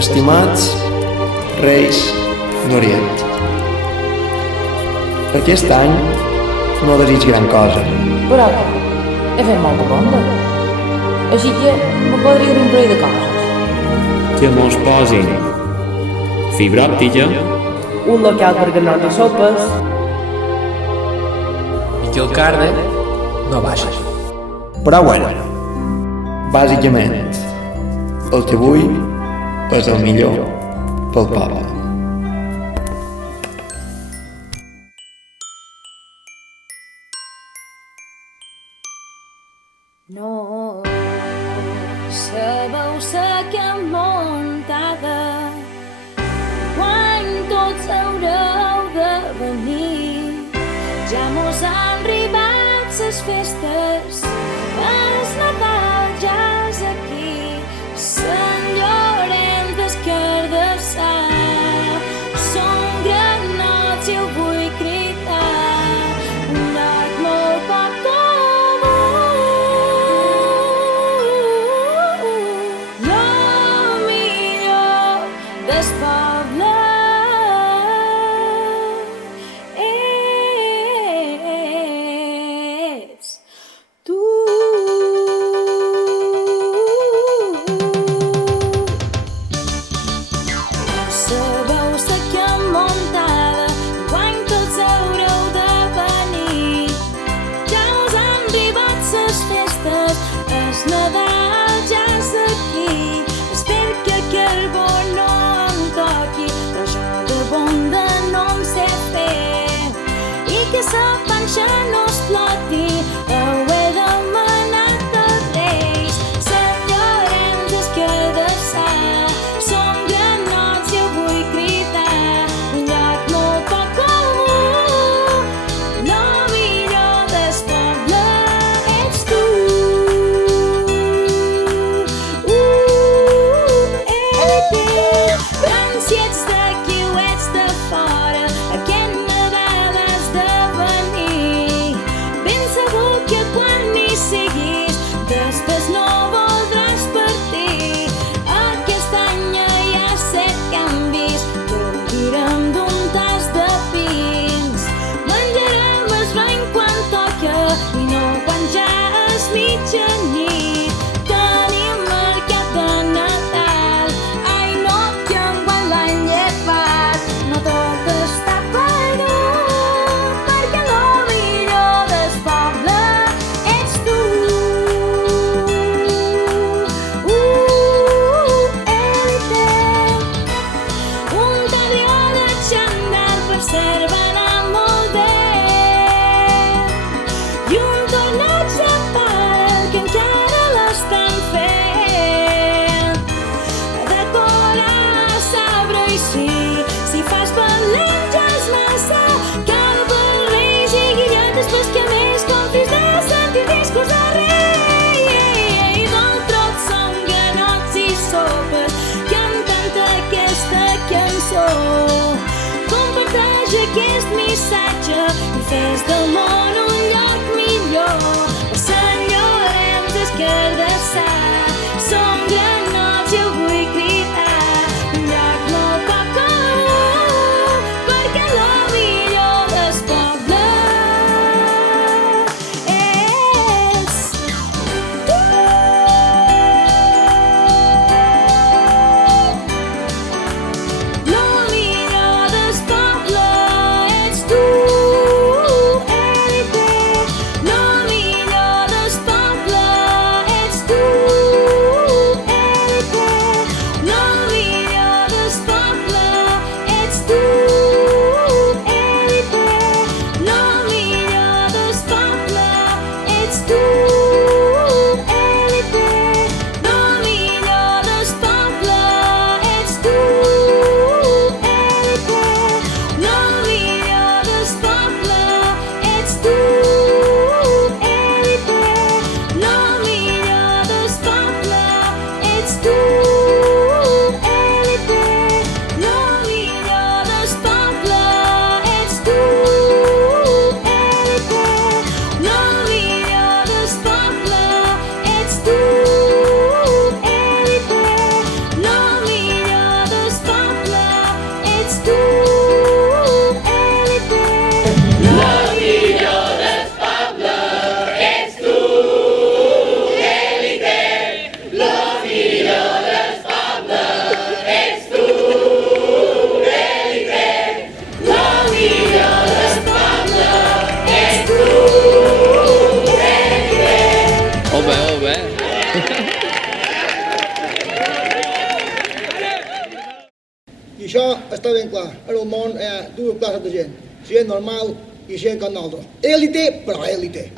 Estimats Reis d'Orient, aquest any no desig gran cosa. Però he fet molta bomba. Així que me podria dir un parell de coses. Que mos posin fibra òptica, un local per ganot i sopes, i que el carne no baixa. Però bueno, bàsicament, el que vull és el millor pel poble. No sabeu la que muntada, quan tots haureu de venir. Ja mos han arribat les festes, el Nadal ja és aquí. Sant Llorenç d'Escardassar, són granots i ho vull cridar. Un art molt poc comú, lo millor del poble ets tu. Sabeu la que muntada, quan tots haureu de venir. Ja us han arribat les festes, el Nadal ja és aquí. Espero que aquell bon no em toqui, però jo de bonda no em sé fer. I que la panxa no exploti, ho he demanat als Reis. Sant Llorenç d'Escardassar, som granots i ho vull cridar. Un lloc molt poc comú, lo millor del poble ets tu. Tant si ets d'aquí o ets de fora, aquest Nadal has de venir. Ben segur que quan m'hi seguis, després no voldràs partir. Aquest any hi ha 7 canvis, gaudirem d'un tas de pins. Menjarem el raïm quan toca i no quan ja és mitjanit. Tenim el cap de Nadal, ai no, que enguany l'any llevat. No tot està perdut, perquè lo millor del poble ets tu. Élite, un talió de xandall per servenar molt bé, i un torneig de pal que encara l'estan fent. Decorar sabre i si fas valent ja és massa. Cal barrils i guilletes pels que més confis de sentir discurs de rei. D'altres són granots i sopes, cantant aquesta cançó. Comparteix aquest missatge i fes del món un lloc millor. A Sant Llorenç d'Escardassar, som granots i ho vull cridar. Un lloc molt poc comú, perquè lo millor del poble ets tu. Lo millor del poble ets tu. està ben clar. En el món hi ha dues classes de gent. Gent normal i gent com nosaltres. Élite, però élite.